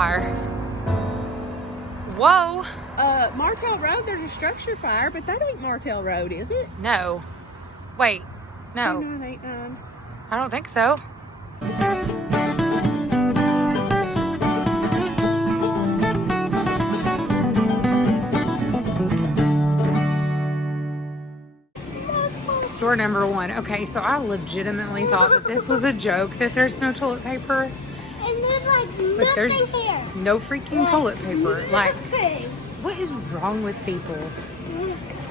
fire. Whoa. Martell Road, there's a structure fire, but that ain't Martell Road, is it? No. Wait. No. 2989. I don't think so. Store number 1. Okay, so I legitimately thought that this was a joke, that there's no toilet paper. And there's like But there's nothing here. no freaking toilet paper. Like, Nothing. what is wrong with people?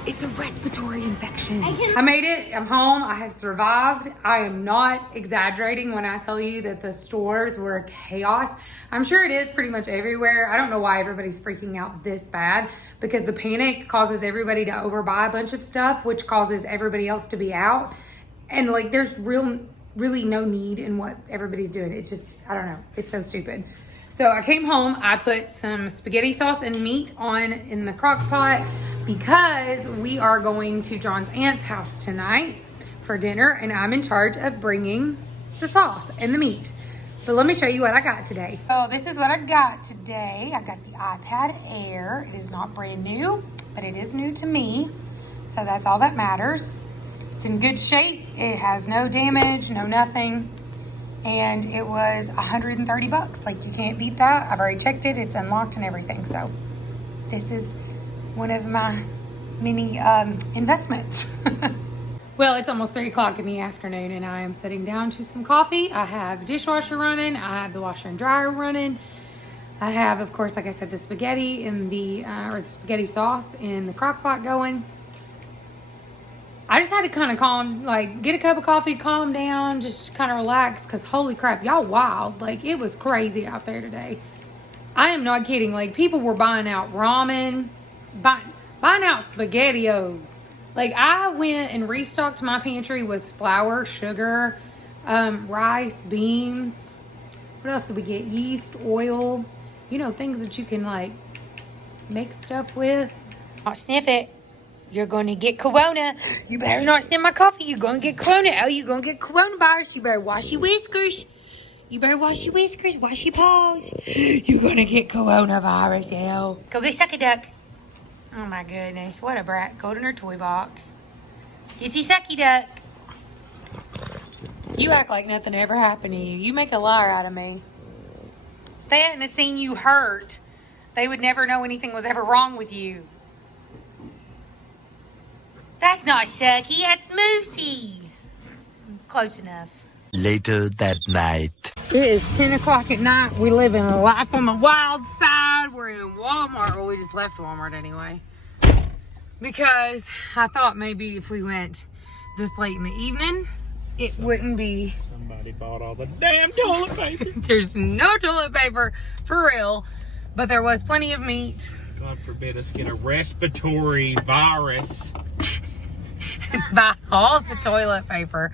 It's a respiratory infection. I can- I made it. I'm home. I have survived. I am not exaggerating when I tell you that the stores were chaos. I'm sure it is pretty much everywhere. I don't know why everybody's freaking out this bad, because the panic causes everybody to overbuy a bunch of stuff, which causes everybody else to be out. And like, there's really no need in what everybody's doing. It's just, I don't know. It's so stupid. So I came home. I put some spaghetti sauce and meat on in the crock pot, because we are going to John's aunt's house tonight for dinner, and I'm in charge of bringing the sauce and the meat. But let me show you what I got today. So this is what I got today. I got the iPad Air. It is not brand new, but it is new to me. So that's all that matters. It's in good shape. It has no damage, no nothing. And it was 130 bucks. Like, you can't beat that. I've already checked it. It's unlocked and everything. So this is one of my many investments. Well, it's almost 3 o'clock in the afternoon, and I am sitting down to some coffee. I have dishwasher running. I have the washer and dryer running. I have, of course, like I said, the spaghetti and the spaghetti sauce in the crock pot going. I just had to kind of get a cup of coffee, calm down, just kind of relax, because holy crap, y'all wild. Like, it was crazy out there today. I am not kidding. Like, people were buying out ramen, buying out SpaghettiOs. Like, I went and restocked my pantry with flour, sugar, rice, beans. What else did we get? Yeast, oil. You know, things that you can, like, make stuff with. I'll sniff it. You're going to get corona. You better not sniff my coffee. You're going to get corona. Oh, you're going to get coronavirus. You better wash your whiskers. You better wash your whiskers. Wash your paws. You're going to get coronavirus, Elle. Go get Sucky Duck. Oh, my goodness. What a brat. Go to her toy box. Get your Sucky Duck. You act like nothing ever happened to you. You make a liar out of me. If they hadn't seen you hurt, they would never know anything was ever wrong with you. That's not Sucky, that's Moosey. Close enough. Later that night. It is 10 o'clock at night. We live in a life on the wild side. We're in Walmart. Well, we just left Walmart anyway. Because I thought maybe if we went this late in the evening, it wouldn't be... Somebody bought all the damn toilet paper. There's no toilet paper, for real. But there was plenty of meat. God forbid us get a respiratory virus. Buy all the toilet paper.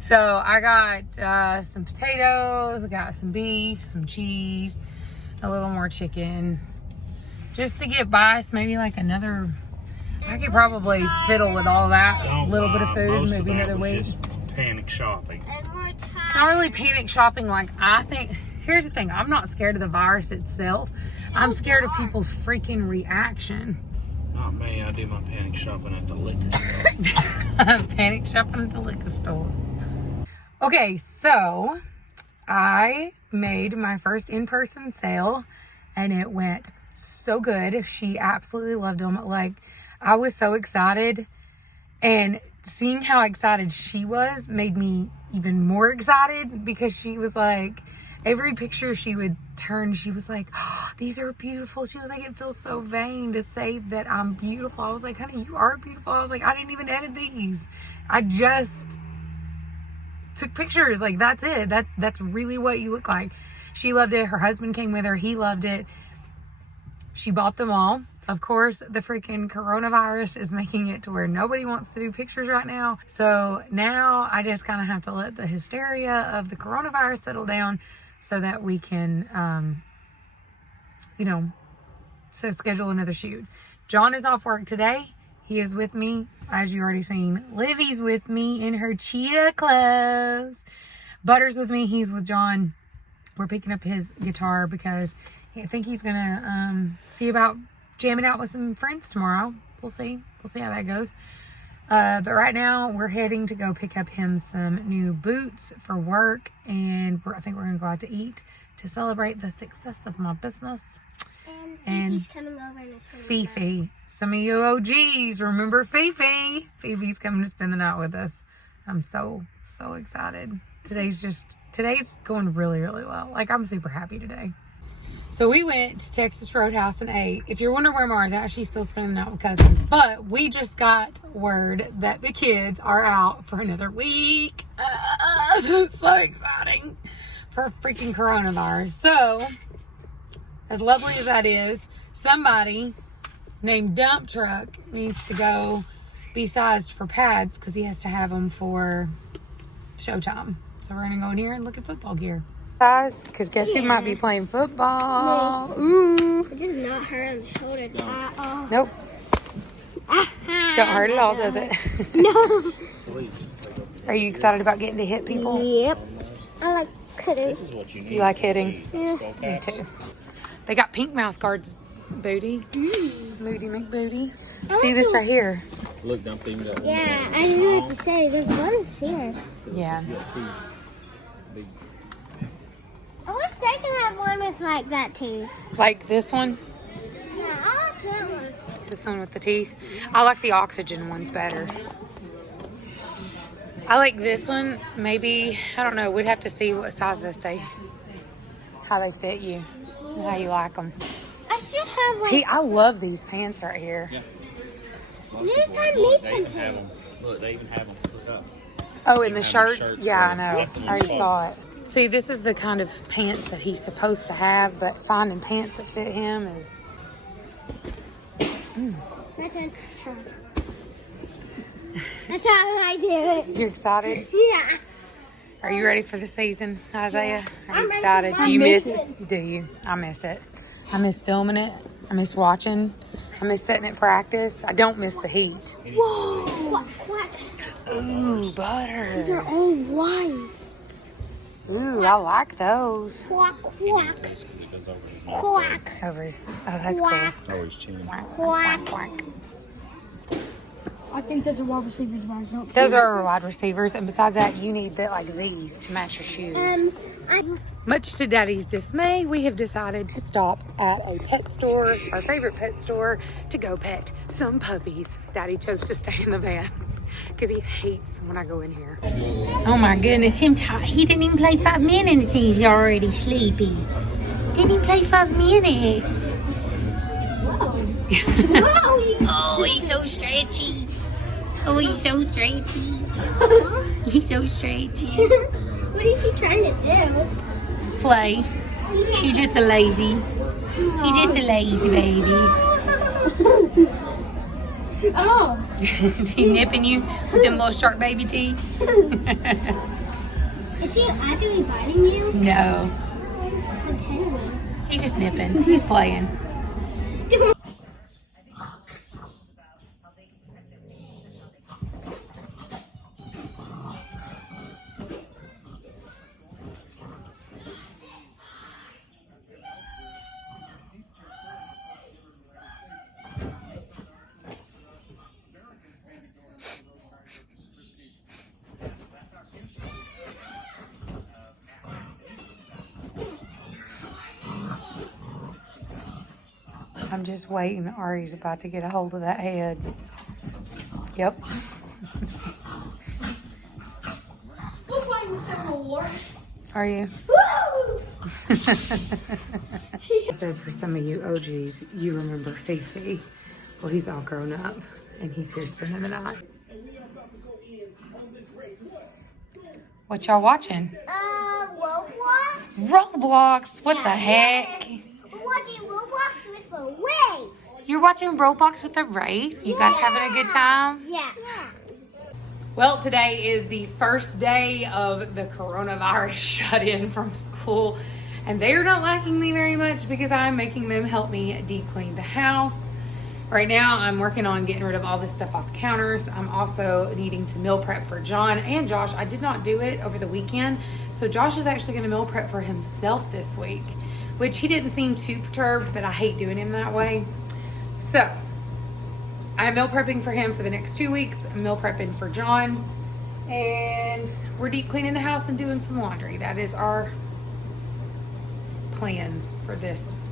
So I got some potatoes, I got some beef, some cheese, a little more chicken, just to get by us. Maybe like another, I could probably fiddle with all that. A little bit of food, maybe another week. Just panic shopping. It's not really panic shopping. Like, I think, here's the thing, I'm not scared of the virus itself. I'm scared of people's freaking reaction. Not me, I do my panic shopping at the liquor store. Panic shopping at the liquor store. Okay, so I made my first in-person sale, and it went so good. She absolutely loved them. Like, I was so excited, and seeing how excited she was made me even more excited, because she was like, every picture she would turn, she was like, oh, these are beautiful. She was like, it feels so vain to say that I'm beautiful. I was like, honey, you are beautiful. I was like, I didn't even edit these. I just took pictures. Like, that's it. That's really what you look like. She loved it. Her husband came with her. He loved it. She bought them all. Of course, the freaking coronavirus is making it to where nobody wants to do pictures right now. So now I just kind of have to let the hysteria of the coronavirus settle down so that we can, schedule another shoot. John is off work today. He is with me, as you already seen. Livy's with me in her cheetah clothes. Butter's with me. He's with John. We're picking up his guitar because I think he's gonna see about jamming out with some friends tomorrow. We'll see how that goes. But right now we're heading to go pick up him some new boots for work, and I think we're gonna go out to eat to celebrate the success of my business. And Fifi's coming over and Fifi, some of you OGs remember Fifi. Fifi's coming to spend the night with us. I'm so excited. Today's going really, really well. Like, I'm super happy today. So we went to Texas Roadhouse and ate. If you're wondering where Mara's at, she's still spending the night with cousins. But we just got word that the kids are out for another week. So exciting for freaking coronavirus. So, as lovely as that is, somebody named Dump Truck needs to go be sized for pads because he has to have them for showtime. So we're going to go in here and look at football gear. Guys, because guess who might be playing football? No. Ooh. It does not hurt on the shoulder at all. Nope. Don't hurt at all, does it? No. Are you excited about getting to hit people? Yep. I like hitting. You like hitting? Yeah. Me too. They got pink mouth guards, Booty. Moody McBooty. See this right here? Look, don't even go. Yeah, I just wanted to say, there's one here. Yeah. I wish they could have one with like that tooth. Like this one? Yeah, I like that one. This one with the teeth. I like the oxygen ones better. I like this one. Maybe, I don't know. We'd have to see what size how they fit you and how you like them. I should have like. I love these pants right here. Yeah. Next time, need They some even have them. Look, they even have them. Look up. Oh, and the have shirts? Yeah, I know. That's the I already ones. saw it. See, this is the kind of pants that he's supposed to have, but finding pants that fit him is... My turn. That's how I do it. You're excited? Yeah. Are you ready for the season, Isaiah? Are you I'm ready excited? for Do you it. miss it? Do you? I miss it. I miss filming it. I miss watching. I miss sitting at practice. I don't miss the heat. Whoa. Quack, quack. Ooh, butter. These are all white. Ooh, I like those. Quack, quack. That's 'cause it goes over his mouth. Quack. Over his, oh, that's Quack. cool. Oh, his chin. Quack, Quack. quack, quack. I think those are wide receivers, but I don't. Those are our wide receivers, and besides that, you need these to match your shoes. Much to Daddy's dismay, we have decided to stop at a pet store, our favorite pet store, to go pet some puppies. Daddy chose to stay in the van because he hates when I go in here. Oh my goodness, he didn't even play 5 minutes and he's already sleepy. Didn't even play 5 minutes. Oh, he's so stretchy. Oh, he's so stretchy. He's so stretchy. What is he trying to do? Play. He's just a lazy. He's just a lazy baby. Oh. Is he nipping you with them little shark baby teeth? Is he actually biting you? No. He's pretending. He's just nipping. He's playing. I'm just waiting. Ari's about to get a hold of that head. Yep. We're playing Civil War. Are you? So for some of you OGs, you remember Fifi. Well, he's all grown up and he's here spending the night. What y'all watching? Roblox? Roblox. What the heck? We're watching Roblox with the waves. You're watching Roblox with the race? You guys having a good time? Yeah. Well, today is the first day of the coronavirus shut-in from school, and they are not liking me very much because I'm making them help me deep clean the house. Right now, I'm working on getting rid of all this stuff off the counters. I'm also needing to meal prep for John and Josh. I did not do it over the weekend, so Josh is actually going to meal prep for himself this week. which he didn't seem too perturbed, but I hate doing him that way. So I'm meal prepping for him for the next 2 weeks. I'm meal prepping for John. And we're deep cleaning the house and doing some laundry. That is our plans for this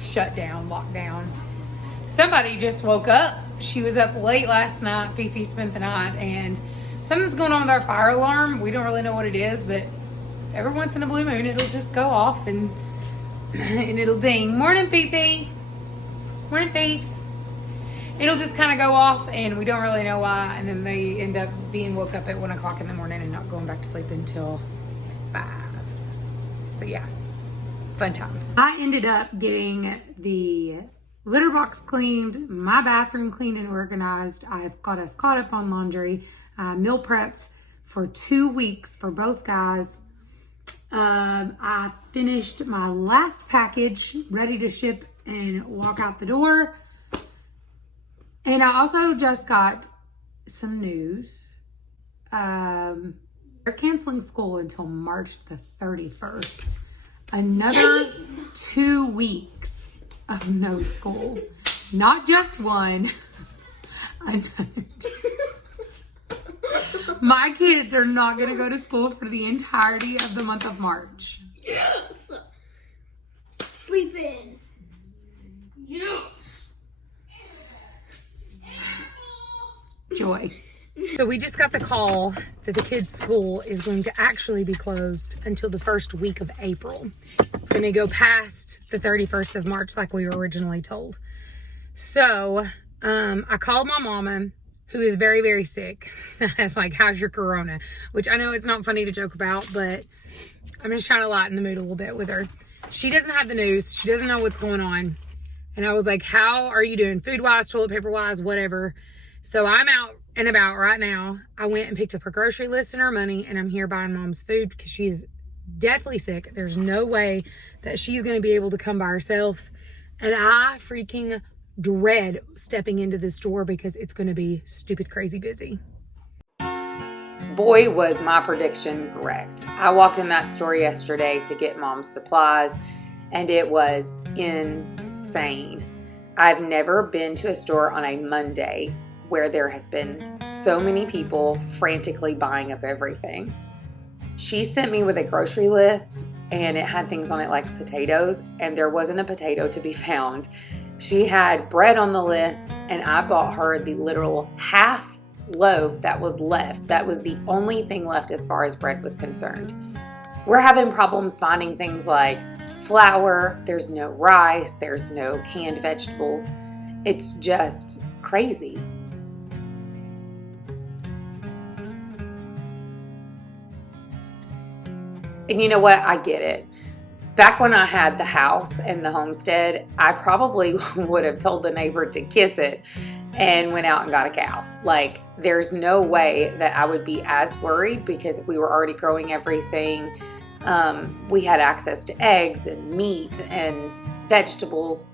shutdown, lockdown. Somebody just woke up. She was up late last night. Fifi spent the night, and something's going on with our fire alarm. We don't really know what it is, but every once in a blue moon, it'll just go off and it'll ding. Morning, Fifi. Morning, Fifs. It'll just kind of go off, and we don't really know why, and then they end up being woke up at 1 o'clock in the morning and not going back to sleep until 5. So yeah, fun times. I ended up getting the litter box cleaned, my bathroom cleaned and organized. I've got us caught up on laundry. I meal prepped for 2 weeks for both guys. I finished my last package, ready to ship and walk out the door. And I also just got some news. They're canceling school until March the 31st. Another 2 weeks of no school. Not just one. Another 2. My kids are not going to go to school for the entirety of the month of March. Yes. Sleep in. Yes. Joy. So we just got the call that the kids' school is going to actually be closed until the first week of April. It's going to go past the 31st of March like we were originally told. So I called my mama, who is very, very sick. I was like, how's your corona? Which I know it's not funny to joke about, but I'm just trying to lighten the mood a little bit with her. She doesn't have the news. She doesn't know what's going on. And I was like, how are you doing? Food-wise, toilet paper-wise, whatever. So I'm out and about right now. I went and picked up her grocery list and her money, and I'm here buying mom's food because she is deathly sick. There's no way that she's going to be able to come by herself. And I freaking dread stepping into this store because it's going to be stupid crazy busy. Boy, was my prediction correct. I walked in that store yesterday to get mom's supplies, and it was insane. I've never been to a store on a Monday where there has been so many people frantically buying up everything. She sent me with a grocery list, and it had things on it like potatoes, and there wasn't a potato to be found. She had bread on the list, and I bought her the literal half loaf that was left. That was the only thing left as far as bread was concerned. We're having problems finding things like flour. There's no rice. There's no canned vegetables. It's just crazy. And you know what? I get it. Back when I had the house and the homestead, I probably would have told the neighbor to kiss it and went out and got a cow. Like, there's no way that I would be as worried because we were already growing everything. We had access to eggs and meat and vegetables.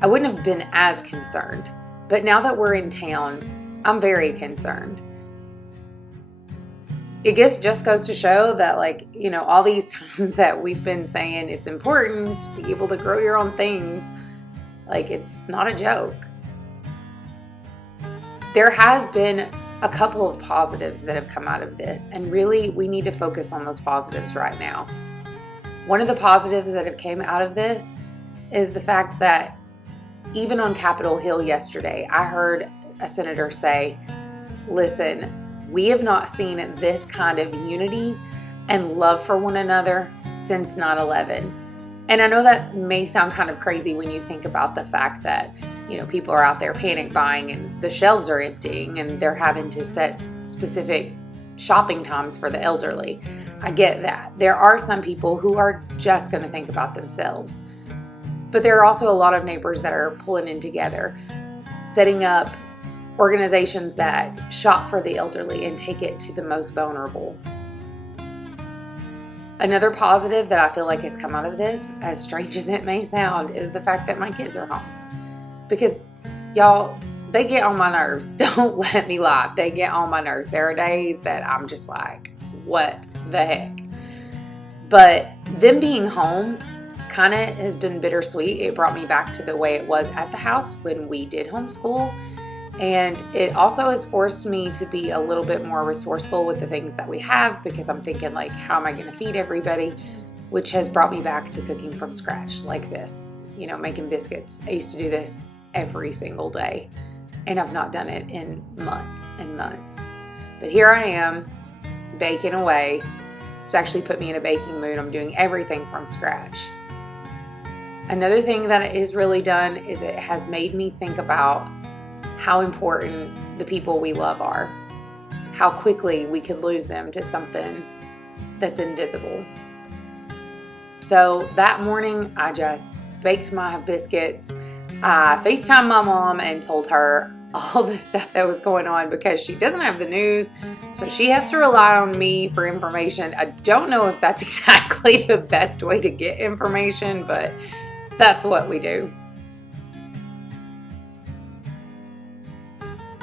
I wouldn't have been as concerned. But now that we're in town, I'm very concerned. It just goes to show that, like, you know, all these times that we've been saying it's important to be able to grow your own things, like, it's not a joke. There has been a couple of positives that have come out of this, and really we need to focus on those positives right now. One of the positives that have came out of this is the fact that even on Capitol Hill yesterday, I heard a senator say, listen, we have not seen this kind of unity and love for one another since 9/11. And I know that may sound kind of crazy when you think about the fact that, you know, people are out there panic buying and the shelves are emptying and they're having to set specific shopping times for the elderly. I get that. There are some people who are just going to think about themselves. But there are also a lot of neighbors that are pulling in together, setting up organizations that shop for the elderly and take it to the most vulnerable. Another positive that I feel like has come out of this, as strange as it may sound, is the fact that my kids are home. Because, y'all, they get on my nerves. Don't let me lie. They get on my nerves. There are days that I'm just like, what the heck? But them being home kind of has been bittersweet. It brought me back to the way it was at the house when we did homeschool. And it also has forced me to be a little bit more resourceful with the things that we have, because I'm thinking like, how am I going to feed everybody? Which has brought me back to cooking from scratch like this, you know, making biscuits. I used to do this every single day, and I've not done it in months and months. But here I am baking away. It's actually put me in a baking mood. I'm doing everything from scratch. Another thing that it has really done is it has made me think about how important the people we love are, how quickly we could lose them to something that's invisible. So that morning, I just baked my biscuits. I FaceTimed my mom and told her all the stuff that was going on, because she doesn't have the news, so she has to rely on me for information. I don't know if that's exactly the best way to get information, but that's what we do.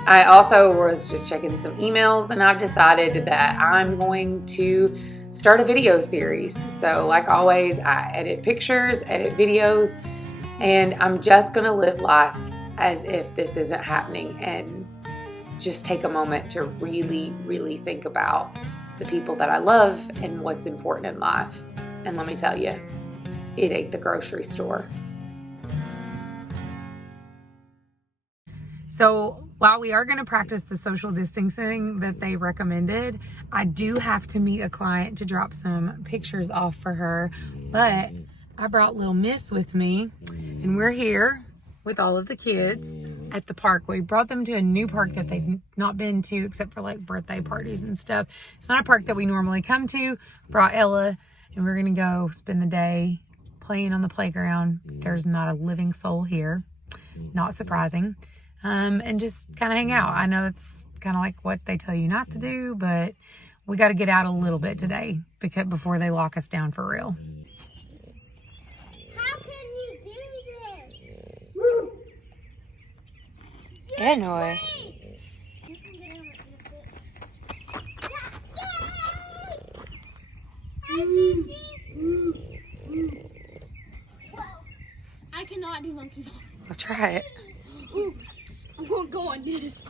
I also was just checking some emails, and I've decided that I'm going to start a video series. So like always, I edit pictures, edit videos, and I'm just going to live life as if this isn't happening and just take a moment to really, really think about the people that I love and what's important in life. And let me tell you, it ain't the grocery store. So while we are going to practice the social distancing that they recommended, I do have to meet a client to drop some pictures off for her. But I brought little Miss with me, and we're here with all of the kids at the park. We brought them to a new park that they've not been to except for like birthday parties and stuff. It's not a park that we normally come to. Brought Ella, and we're going to go spend the day playing on the playground. There's not a living soul here. Not surprising. And just kind of hang out. I know it's kind of like what they tell you not to do, but we got to get out a little bit today before they lock us down for real. How can you do this? Anyway. I cannot do monkey ball. I'll try it. Ooh, I'm gonna go on this.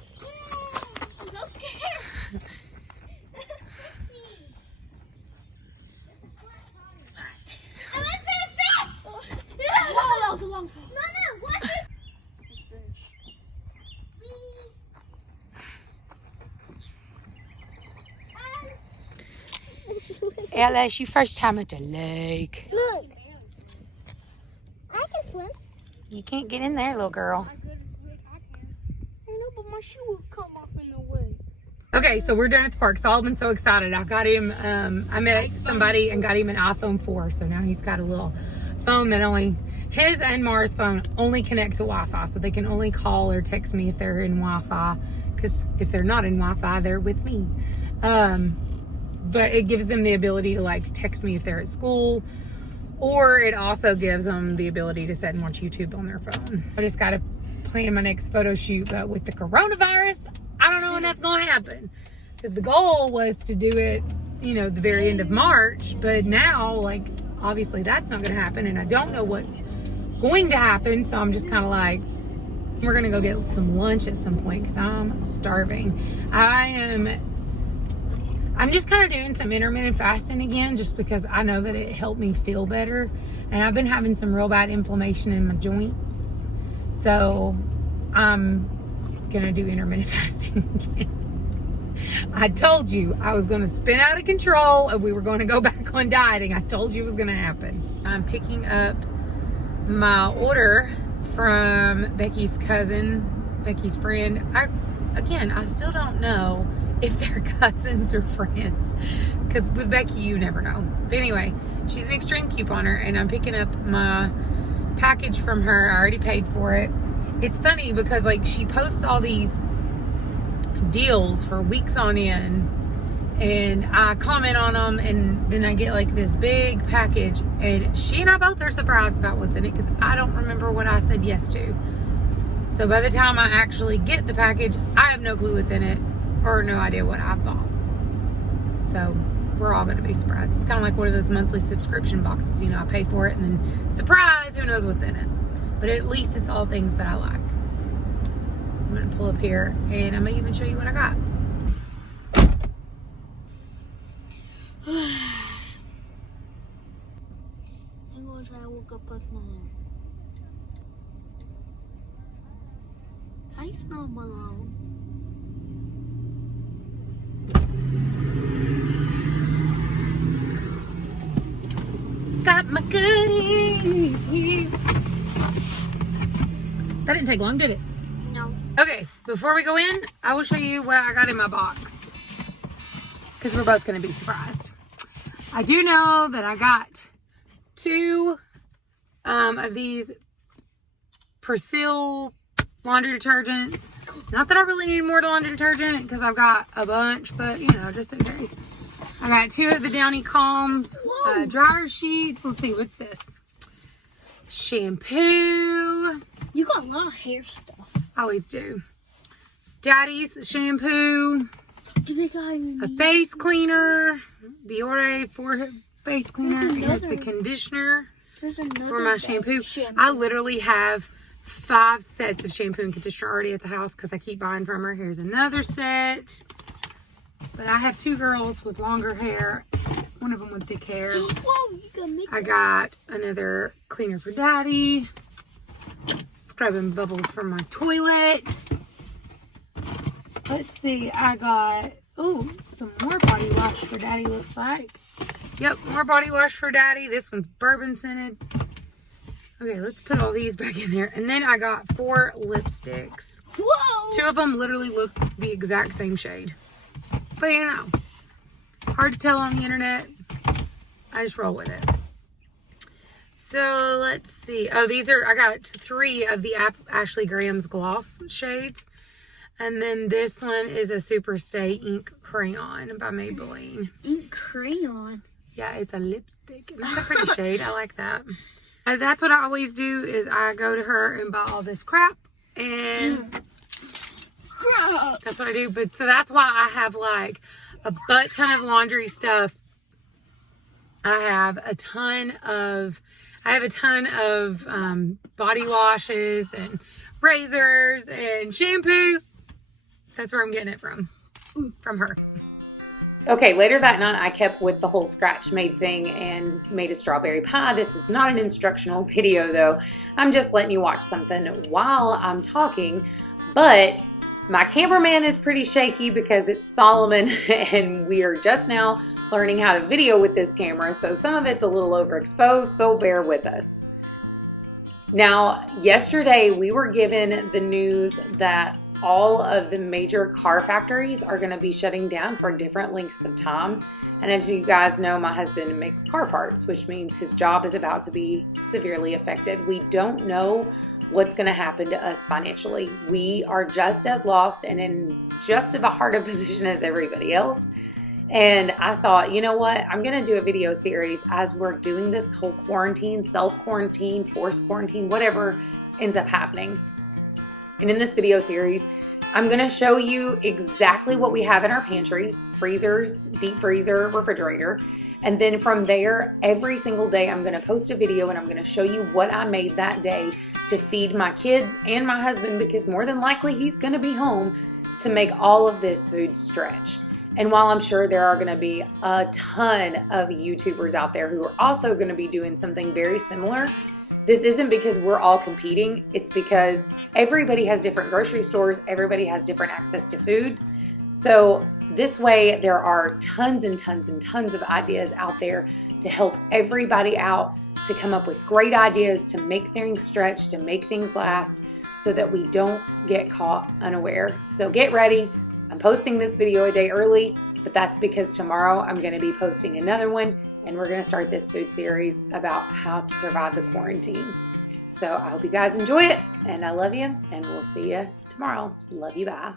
I'm so scared. I went for the fist. Whoa, that was a long fall. No, what's it? Ella, it's your first time at the lake. Look. I can swim. You can't get in there, little girl. I know, but my shoe will come off in the way. Okay, so we're done at the park. Solomon's so excited. I got him, I met somebody and got him an iPhone 4. So now he's got a little phone that only, his and Mara's phone only connect to Wi-Fi. So they can only call or text me if they're in Wi-Fi. Because if they're not in Wi-Fi, they're with me. But it gives them the ability to like text me if they're at school. Or it also gives them the ability to sit and watch YouTube on their phone. I just got to plan my next photo shoot, but with the coronavirus, I don't know when that's going to happen. Because the goal was to do it, you know, the very end of March. But now, like, obviously that's not going to happen. And I don't know what's going to happen. So I'm just kind of like, we're going to go get some lunch at some point because I'm starving. I'm just kind of doing some intermittent fasting again just because I know that it helped me feel better. And I've been having some real bad inflammation in my joints. So I'm going to do intermittent fasting again. I told you I was going to spin out of control and we were going to go back on dieting. I told you it was going to happen. I'm picking up my order from Becky's cousin, Becky's friend. I still don't know if they're cousins or friends, because with Becky you never know. But anyway, she's an extreme couponer and I'm picking up my package from her. I already paid for it. It's funny because like she posts all these deals for weeks on end and I comment on them, and then I get like this big package, and she and I both are surprised about what's in it because I don't remember what I said yes to. So by the time I actually get the package, I have no clue what's in it or no idea what I bought. So we're all going to be surprised. It's kind of like one of those monthly subscription boxes. You know, I pay for it and then surprise, who knows what's in it. But at least it's all things that I like. So I'm going to pull up here and I may even show you what I got. I'm gonna try to wake up with Malone. I smell Malone. Got my goodies. That didn't take long, did it? No. Okay, before we go in, I will show you what I got in my box. Because we're both going to be surprised. I do know that I got 2 of these Persil laundry detergents. Not that I really need more laundry detergent because I've got a bunch, but you know, just in case. I got 2 of the Downy Calm dryer sheets. Let's see, what's this? Shampoo. You got a lot of hair stuff. I always do. Daddy's shampoo. Do they got any? A face cleaner. Biore forehead face cleaner. There's Here's the another- conditioner There's another for my shampoo. I literally have 5 sets of shampoo and conditioner already at the house because I keep buying from her. Here's another set. But I have 2 girls with longer hair. One of them with thick hair. Whoa, you got me. I got another cleaner for Daddy. Scrubbing bubbles from my toilet. Let's see, I got, some more body wash for Daddy, looks like. Yep, more body wash for Daddy. This one's bourbon scented. Okay, let's put all these back in there. And then I got 4 lipsticks. Whoa. 2 of them literally look the exact same shade. But you know, hard to tell on the internet. I just roll with it. So let's see. Oh, I got 3 of the Ashley Graham's gloss shades. And then this one is a Super Stay Ink Crayon by Maybelline. Ink crayon. Yeah, it's a lipstick. And it's a pretty shade. I like that. That's what I always do is I go to her and buy all this crap. And that's what I do. But so that's why I have like a butt ton of laundry stuff. I have a ton of body washes and razors and shampoos. That's where I'm getting it from her. Okay, later that night I kept with the whole scratch made thing and made a strawberry pie. This is not an instructional video though. I'm just letting you watch something while I'm talking. But my cameraman is pretty shaky because it's Solomon and we are just now learning how to video with this camera. So some of it's a little overexposed, so bear with us. Now, yesterday we were given the news that all of the major car factories are going to be shutting down for different lengths of time. And as you guys know, my husband makes car parts, which means his job is about to be severely affected. We don't know what's going to happen to us financially. We are just as lost and in just as hard a position as everybody else. And I thought, you know what? I'm going to do a video series as we're doing this whole quarantine, self-quarantine, forced quarantine, whatever ends up happening. And in this video series, I'm going to show you exactly what we have in our pantries, freezers, deep freezer, refrigerator. And then from there, every single day, I'm going to post a video and I'm going to show you what I made that day to feed my kids and my husband, because more than likely he's going to be home to make all of this food stretch. And while I'm sure there are going to be a ton of YouTubers out there who are also going to be doing something very similar, this isn't because we're all competing. It's because everybody has different grocery stores. Everybody has different access to food. So this way, there are tons and tons and tons of ideas out there to help everybody out, to come up with great ideas, to make things stretch, to make things last, so that we don't get caught unaware. So get ready. I'm posting this video a day early, but that's because tomorrow I'm going to be posting another one. And we're going to start this food series about how to survive the quarantine. So I hope you guys enjoy it, and I love you, and we'll see you tomorrow. Love you, bye.